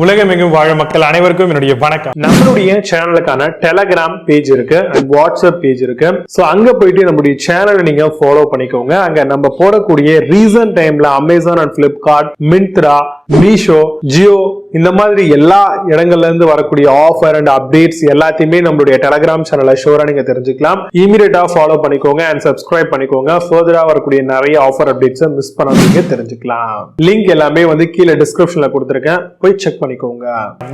உலகமெங்கும் வாழும் மக்கள் அனைவருக்கும் என்னுடைய வணக்கம். நம்மளுடைய சேனலுக்கான டெலகிராம் பேஜ் இருக்கு அண்ட் வாட்ஸ்அப் பேஜ் இருக்கு. சோ அங்க போயிட்டு நம்மளுடைய சேனலை நீங்க ஃபாலோ பண்ணிக்கோங்க. அங்க நம்ம போடக்கூடிய ரீசன்ட் டைம்ல Amazon and Flipkart, Myntra, Meesho, Jio இந்த மாதிரி எல்லா இடங்கள்ல இருந்து வரக்கூடிய ஆஃபர் அண்ட் அப்டேட்ஸ் எல்லாத்தையுமே நம்மளுடைய டெலகிராம் சேனல்ல ஷோரா நீங்க தெரிஞ்சுக்கலாம். இமீடியட்டா ஃபாலோ பண்ணிக்கோங்க அண்ட் சப்ஸ்கிரைப் பண்ணிக்கோங்க. ஃபர்தரா வரக்கூடிய நிறைய ஆஃபர் அப்டேட்ஸ் மிஸ் பண்ணாதீங்க, தெரிஞ்சுக்கலாம். லிங்க் எல்லாமே வந்து கீழே டிஸ்கிரிப்ஷன்ல கொடுத்திருக்கேன், போய் செக் பண்ணிக்கோங்க.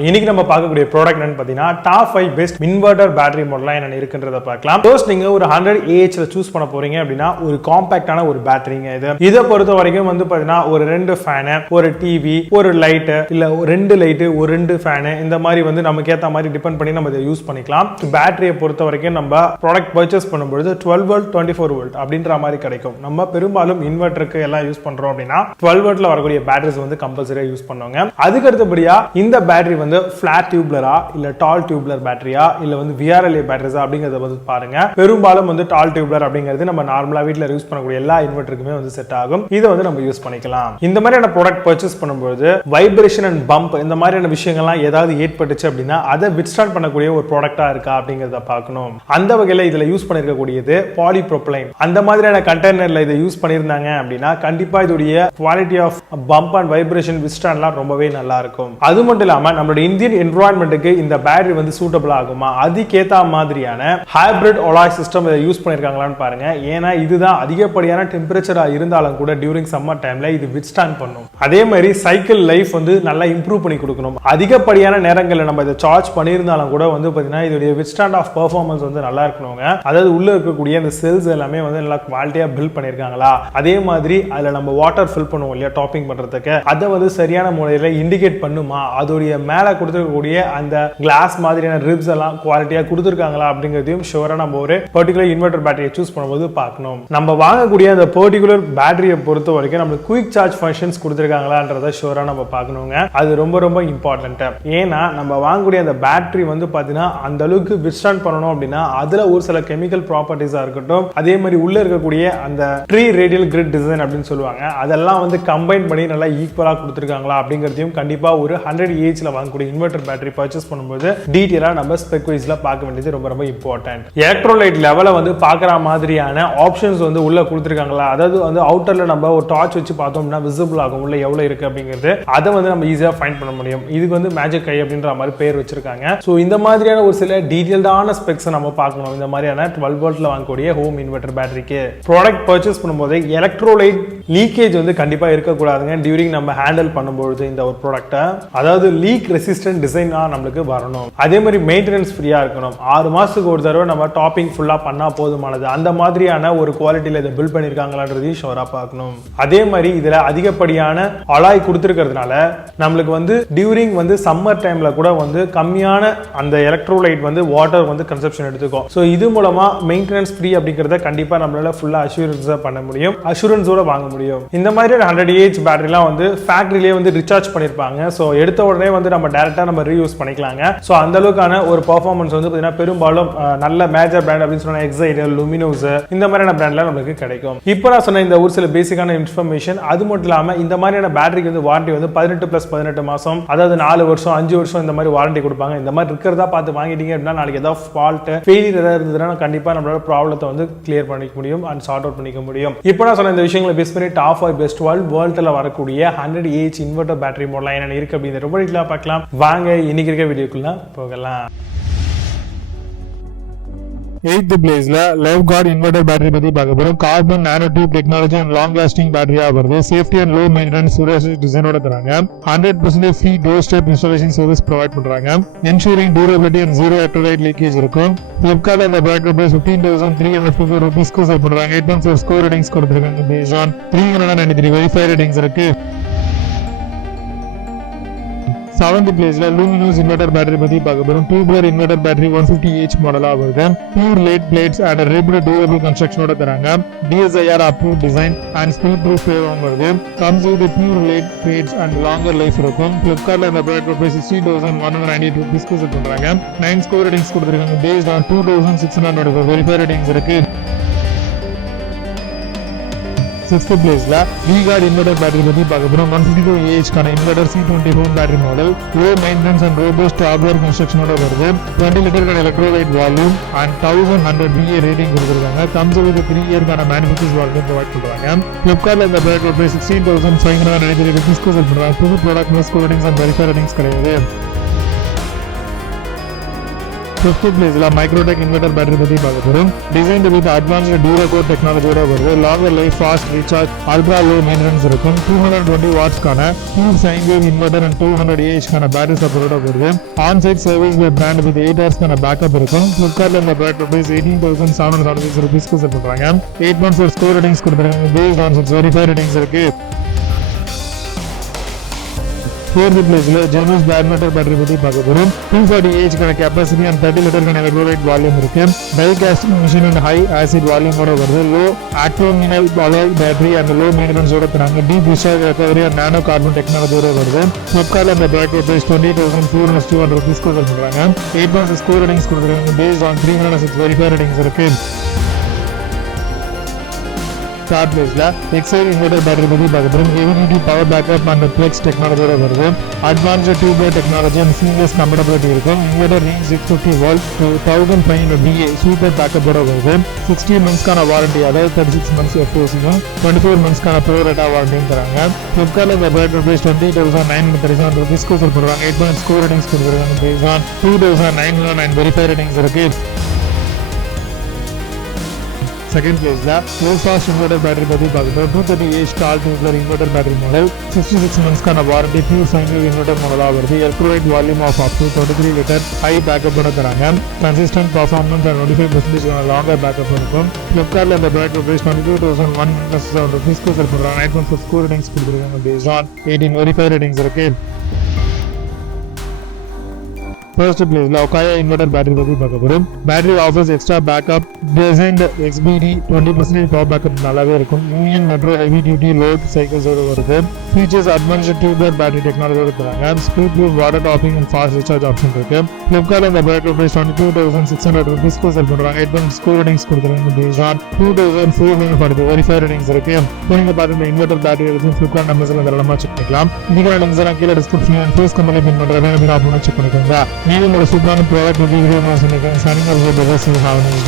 இன்னைக்கு நம்ம பார்க்கக்கூடிய ப்ராடக்ட் என்னன்னு பாத்தீங்கன்னா top 5 best inverter battery model என்ன இருக்குன்றத பார்க்கலாம். ஃபர்ஸ்ட் நீங்க ஒரு 100 AH சூஸ் பண்ண போறீங்க அப்படின்னா ஒரு காம்பாக்டான ஒரு பேட்டரிங்க இது. இதை பொறுத்த வரைக்கும் வந்து பாத்தீங்கன்னா ஒரு 2 ஃபேன், ஒரு டிவி, ஒரு லைட், இல்ல 2 லைட், ஒரு 2 ஃபேன், இந்த மாதிரி வந்து நமக்கு ஏத்த மாதிரி டிபெண்ட் பண்ணி நம்ம இதை யூஸ் பண்ணிக்கலாம். பேட்டரியை பொறுத்த வரைக்கும் நம்ம ப்ராடக்ட் பர்ச்சேஸ் பண்ணும்போது 12 வோல்ட் 24 வோல்ட் அப்படின்ற மாதிரி கிடைக்கும். நம்ம பெரும்பாலும் இன்வெர்டருக்கு எல்லாம் யூஸ் பண்றோம் அப்படின்னா 12 வோல்ட்ல வரக்கூடிய பேட்டரிஸ் வந்து கம்பல்சரியா யூஸ் பண்ணுவாங்க. அதுக்கு அடுத்தபடியா இந்த பேட்டரி வந்து பிளாட் டியூப்லரா இல்ல டால் டியூப்லர் பேட்டரியா இல்ல வந்து VRLA பேட்டரிஸா அப்படிங்கறத வந்து பாருங்க. பெரும்பாலும் வந்து டால் டியூப்லர் அப்படிங்கிறது நம்ம நார்மலா வீட்ல யூஸ் பண்ணக்கூடிய எல்லா இன்வெர்டருக்குமே வந்து செட் ஆகும். இதை வந்து நம்ம யூஸ் பண்ணிக்கலாம். இந்த மாதிரியான ப்ராடக்ட் பர்ச்சேஸ் பண்ணும்போது வைப்ரேஷன் அண்ட் பம்ப் இந்த மாதிரியான விஷயங்கள்லாம் ஏதாவது ஏற்பட்டுச்சு அப்படின்னா அதை வித்ஸ்டாண்ட் பண்ணக்கூடிய ஒரு ப்ராடக்ட்டா இருக்கா அப்படிங்கறத பார்க்கணும். அந்த வகையில இதுல யூஸ் பண்ணிருக்கக்கூடியது பாலிப்ரோபைலீன். அந்த மாதிரியான கண்டெய்னர்ல இதை யூஸ் பண்ணிருந்தாங்க அப்படின்னா கண்டிப்பா இதோடைய quality of pump and vibration வித்ஸ்டாண்ட்லாம் ரொம்பவே நல்லா இருக்கும். அது மட்டும் இல்லாம நம்மளோட இந்தியன் என்விரான்மெண்ட்டுக்கு இந்த பேட்டரி வந்து சூட்டபிள் ஆகுமா, அதுக்கேத்த மாதிரியான ஹைபிரிட் அலாய் சிஸ்டம் இதை யூஸ் பண்ணிருக்காங்களான்னு பாருங்க. ஏன்னா இதுதான் அதிகப்படியான டெம்பரேச்சரா இருந்தாலும் கூட டியூரிங் சம்மர் டைம்ல இது வித்ஸ்டாண்ட் பண்ணும். அதே மாதிரி சைக்கிள் லைஃப் வந்து நல்லா இம்ப்ரூவ் பண்ணி கொடுக்கணும். அதிகப்படியான நேரங்களில் நம்ம இதை சார்ஜ் பண்ணியிருந்தாலும் கூட வந்து பாத்தீங்கன்னா இதோடைய வித்ஸ்டாண்ட் ஆஃப் பெர்ஃபார்மன்ஸ் வந்து நல்லா இருக்கணுங்க. அதாவது உள்ள இருக்கக்கூடிய அந்த செல்ஸ் எல்லாமே வந்து நல்லா குவாலிட்டியா பில்ட் பண்ணிருக்காங்களா, அதே மாதிரி அதுல நம்ம வாட்டர் ஃபில் பண்ணுவோம் இல்லையா டாப்பிங் பண்றதுக்கு, அதை வந்து சரியான முறையில இண்டிகேட் பண்ணுமா, அதோடைய மேல கொடுத்திருக்கக்கூடிய அந்த கிளாஸ் மாதிரியான ரிப்ஸ் எல்லாம் குவாலிட்டியா கொடுத்திருக்காங்களா அப்படிங்கிறதையும் ஷுவரா நம்ம ஒரு பர்டிகுலர் இன்வெர்டர் பேட்டரியை சூஸ் பண்ணும்போது பார்க்கணும். நம்ம வாங்கக்கூடிய அந்த பர்டிகுலர் பேட்டரியை பொறுத்த வரைக்கும் நம்ம குயிக் சார்ஜ் ஃபங்க்ஷன்ஸ் கொடுத்திருக்காங்களான்றத ஷுவரா நம்ம பார்க்கணுங்க. அது ரொம்ப ரொம்ப இம்பார்ட்டன்ட். ஏன்னா நம்ம வாங்கக்கூடிய அந்த பேட்டரி வந்து பாத்தீங்கன்னா அந்த அளவுக்கு வித்ஸ்டாண்ட் பண்ணணும் அப்படின்னா அதுல ஒரு சில கெமிக்கல் ப்ராப்பர்ட்டிஸா இருக்கட்டும், அதே மாதிரி உள்ள இருக்கக்கூடிய அந்த ட்ரீ ரேடியல் கிரிட் டிசைன் அப்படின்னு சொல்லுவாங்க, அதெல்லாம் வந்து கம்பைன் பண்ணி நல்லா ஈக்குவலா கொடுத்திருக்காங்களா அப்படிங்கிறதையும் கண்டிப்பா ஒரு 100 AH வாங்கக்கூடிய இன்வெர்டர் பேட்டரி பர்ச்சேஸ் பண்ணும்போது டீடைலா நம்ம ஸ்பெக் வைஸ்ல பார்க்க வேண்டியது ரொம்ப ரொம்ப இம்பார்ட்டன்ட். எலக்ட்ரோலைட் லெவலை வந்து பார்க்குற மாதிரியான ஆப்ஷன்ஸ் வந்து உள்ள கொடுத்திருக்காங்களா, அதாவது வந்து அவுட்டர்ல நம்ம ஒரு டார்ச் வச்சு பார்த்தோம்னா விசிபிள் ஆகும் உள்ள எவ்வளவு இருக்கு அப்படிங்கிறது, அதை வந்து நம்ம ஈஸியா ஃபைண்ட் பண்ண முடியும். இதுக்கு வந்து மேஜிக் ஐ அப்படின்ற மாதிரி பேர் வச்சிருக்காங்க. சோ இந்த மாதிரியான ஒரு சில டீடைல்டான ஸ்பெக்ஸ் நம்ம பார்க்கணும். இந்த மாதிரியான 12 வோல்ட்ல வாங்கக்கூடிய ஹோம் இன்வெர்டர் பேட்டரிக்கு ப்ராடக்ட் பர்ச்சேஸ் பண்ணும்போது எலக்ட்ரோலைட் லீக்கேஜ் வந்து கண்டிப்பா இருக்கக்கூடாதுங்க. டியூரிங் நம்ம ஹேண்டில் பண்ணும்போது இந்த ஒரு ப்ராடக்ட்டை, அதாவது லீக் ரெசிஸ்டன்ட் டிசைனா நம்மளுக்கு வரணும். அதே மாதிரி மெயின்டெனன்ஸ் ஃப்ரீயா இருக்கணும். 6 மாசத்துக்கு ஒரு தடவை நம்ம டாப்பிங் ஃபுல்லா பண்ணா போதுமானது. அந்த மாதிரியான ஒரு குவாலிட்டியில இதை பில்ட் பண்ணிருக்காங்களான்றதையும் ஷோரா பார்க்கணும். அதே மாதிரி இதுல அதிகப்படியான அலாய் கொடுத்திருக்கிறதுனால நம்மளுக்கு வந்து டியூரிங் வந்து சம்மர் டைம்ல கூட வந்து கம்மியான அந்த எலக்ட்ரோலைட் வந்து வாட்டர் வந்து கன்சப்ஷன் எடுத்துக்கும். சோ இது மூலமா மெயின்டெனன்ஸ் ஃப்ரீ அப்படிங்கறத கண்டிப்பா நம்மளால ஃபுல்லா அஷூரன்ஸா பண்ண முடியும், அஷூரன்ஸோட வாங்க முடியும். இந்த மாதிரி 100 AH பேட்டரிலாம் வந்து ஃபேக்டரியிலே வந்து ரீசார்ஜ் பண்ணிருப்பாங்க. சோ எடுத்த உடனே வந்து நம்ம டைரக்டா நம்ம ரீயூஸ் பண்ணிக்கலாங்க. சோ அந்த அளவுக்கான ஒரு பெர்ஃபார்மன்ஸ் வந்து பாத்தீங்கன்னா பெரும்பாலும் நல்ல மேஜர் பிராண்ட் அப்படின்னு சொன்னா Exide, Luminous இந்த மாதிரியான பிராண்ட்ல நமக்கு கிடைக்கும். இப்போ நான் சொன்ன இந்த ஒரு சில பேசிக்கான இன்ஃபர்மேஷன், அது மட்டும் இல்லாம இந்த மாதிரியான பேட்டரிக்கு வந்து வாரண்டி வந்து 18+18 மாசம், அதாவது 4 வருஷம் 5 வருஷம் இந்த மாதிரி வாரண்டி கொடுப்பாங்க. இந்த மாதிரி இருக்கிறதா பார்த்து வாங்கிட்டீங்க அப்படின்னா நாளைக்கு ஏதாவது ஃபால்ட் ஃபெயிலியர் ஏதாவது இருந்ததுன்னா கண்டிப்பா நம்மளோட ப்ராப்ளத்தை வந்து கிளியர் பண்ணிக்க முடியும் அண்ட் சார்ட் அவுட் பண்ணிக்க முடியும். இப்போ நான் சொன்ன இந்த விஷயங்களை பேஸ் பண்ணி டாப் 5 பெஸ்ட் வேர்ல்ட்ல வரக்கூடிய 100 AH இன்வெர்டர் பேட்டரி மாடல் என்ன இருக்கு அப்படின்னு ரொம்ப டீடைலா பார்க்கலாம். வாங்க இன்னைக்கு இருக்க வீடியோக்குள்ள போகலாம். 8th பிளேஸ்ல Livguard இன்வெர்டர் பேட்டரி பத்தி பார்க்க போறோம். Carbon nano tube technology and long lasting பேட்டரியா வருது. சேஃப்டி அண்ட் லோ மெயின்டெனன்ஸ் சூரியஸ் டிசைனோட தராங்க. 100% free doorstep installation service provide பண்றாங்க. Ensuring durability and zero electrolyte leakage இருக்கும். Flipkart இந்த ப்ராடக்ட் பிரைஸ் 15,350 ரூபீஸ்க்கு சேல் பண்றாங்க. 8.4 ஸ்கோர் ரேட்டிங்ஸ் கொடுத்திருக்காங்க. பேஸ்ட் ஆன் 393 வெரிஃபை ரேட்டிங்ஸ் இருக்கு. 7th பிளேஸ்ல Luminous இன்வெர்டர் பேட்டரி பத்தி பார்க்க போறோம். Tubular இன்வெர்டர் பேட்டரி 150 AH மாடலா வருது. Pure lead plates and ribbed durable கன்ஸ்ட்ரக்ஷனோட தராங்க. DSIR approved design and spill proof ஃபேவரும் வருது. comes with pure late plates and longer life இருக்கும். Flipkartல இந்த ப்ராடக்ட் பிரைஸ் 60,198 ரூபீஸ்க்கு சேல் பண்றாங்க. 9 ஸ்கோர் ரேட்டிங்ஸ் கொடுத்திருக்காங்க. பேஸ்ட் ஆன் 2,600 வெரிஃபை ரேட்டிங்ஸ் இருக்கு. 6th பிளேஸ்ல Livguard இன்வெர்டர் பேட்டரி பத்தி பார்க்க போறோம். 152 Ah கான inverter C20 home battery model, low maintenance and robust hardware கன்ஸ்ட்ரக்ஷனோட வருது. 20 litre electrolyte volume and 1100 VA rating கொடுத்திருக்காங்க. கம்ஸ் வித் 3 இயர் கான மேனுஃபேக்சர் வாரண்டி ப்ரொவைட் பண்றாங்க. Flipkartல இந்த ப்ராடக்ட் பிரைஸ் 16,593 rupees க்கு செல் பண்றாங்க. புது product miss codings and verify ratings கிடையாது. 5th பிளேஸ்ல Microtek இன்வெர்டர் பேட்டரி பத்தி பார்க்க போறோம். டிசைன்ட் வித் அட்வான்ஸ்ட் Dual டெக்னாலஜியோட வருது. Longer life, fast recharge, ultra low maintenance இருக்கும். 220 வாட்ஸ் கான pure sine wave inverter and 200 Ah கான பேட்டரி சப்போர்ட்டோட வருது. On site service brand with 8 hours கான பேக்கப் இருக்கும். Flipkartல இந்த ப்ராடக்ட் பிரைஸ் 18,776 rupees க்கு செல் பண்றாங்க. 8.4 ஸ்கோர் ரேட்டிங்ஸ் கொடுத்திருக்காங்க. பேஸ்ட் ஆன் வெரிஃபை ரேட்டிங்ஸ் இருக்கு. 4th பிளேஸ்ல Genus பேட்மிண்டர் பேட்டரி பத்தி பார்க்க போறோம். 240 Ah கான கெபாசிட்டி அண்ட் 30 லிட்டர் கான எலக்ட்ரோலைட் வால்யூம் இருக்கு. Die casting machine and high acid வால்யூமோட வருது. Low antimonial alloy battery and low மெயின்டெனன்ஸோட தராங்க. Deep discharge recovery and nano carbon டெக்னாலஜியோட வருது. Flipkartல இந்த ப்ராடக்ட் பிரைஸ் 28,402 rupees க்கு செல் பண்றாங்க. 8.6 ஸ்கோர் ரேட்டிங்ஸ் கொடுத்திருக்காங்க. பேஸ்ட் ஆன் 306 வெரிஃபை ரேட்டிங்ஸ் இருக்கு. 3rd பிளேஸ்ல Exide இன்வெர்டர் பேட்டரி பத்தி பார்க்க போறோம். Heavy duty power backup and flex டெக்னாலஜியோட வருது. Advanced Tubular technology and seamless compatibility இருக்கும். Inverter range 650 volt 1500 VA super பேக்கப்போட வருது. 16 மந்த்ஸ்க்கான வாரண்டி, அதாவது 36 மந்த்ஸ் FOCயும் 24 மந்த்ஸ்க்கான ப்ரோ ரேட்டா வாரண்டியும் தராங்க. Flipkartல இந்த ப்ராடக்ட் பிரைஸ் 20,937 rupees க்கு செல் பண்றாங்க. 8.6 ஸ்கோர் ரேட்டிங்ஸ் கொடுத்திருக்காங்க. பேஸ்ட் ஆன் 2,909 வெரிஃபை ரேட்டிங்ஸ் இருக்கு. 2nd பிளேஸ்ல Livfast இன்வெர்டர் பேட்டரி பத்தி பார்க்கிறோம். 230 Ah tall Tubular inverter battery model, 66 மந்த்ஸ்க்கான warranty, pure sine wave inverter மாடலா வருது. Electrolyte volume of up to 23 litre high backup தராங்க. Consistent performance and 25% longer backup இருக்கும். Flipkartல இந்த ப்ராடக்ட் பிரைஸ் 22,107 rupees க்கு செல் பண்றாங்க. 9.4 ஸ்கோர் ரேட்டிங்ஸ் கொடுத்திருக்காங்க. பேஸ்ட் ஆன் 18 வெரிஃபை ரேட்டிங்ஸ் இருக்கு. 1st பிளேஸ்ல Okaya இன்வெர்டர் பேட்டரி பத்தி பார்க்க போறோம். Battery offers extra backup, designed XBD 20% power backup நல்லாவே இருக்கும். Union metro heavy duty load சைக்கிள்ஸோட வருது. ஃபீச்சர்ஸ் அட்வான்ஸ்ட் Tubular பேட்டரி டெக்னாலஜியோட தராங்க. Speed proof water topping and fast recharge option இருக்கு. Flipkartல இந்த ப்ராடக்ட் பிரைஸ் 22,600 rupees க்கு செல் பண்றாங்க. 8.6 ஸ்கோர் ரேட்டிங்ஸ் கொடுத்திருக்காங்க. பேஸ்ட் ஆன் 2,440 வெரிஃபை ரேட்டிங்ஸ் இருக்கு. இப்போ நீங்க பார்த்த இந்த இன்வெர்டர் பேட்டரி எடுத்து Flipkart நம்பர்ஸ்ல தாராளமா செக் பண்ணிக்கலாம். இதுக்கான லிங்க்ஸ் எல்லாம் கீழே டிஸ்கிரிப்ஷன்ல அண்ட் ஃபர்ஸ்ட் கமெண்ட்ல பின் பண்றேன். நீங்க ஆப்ஷன் செக் பண்ணிக்கோங்க. நீங்க உங்களோட சூப்பரான ப்ராடக்ட் வீடியோ சொன்னீங்க. சனிங்க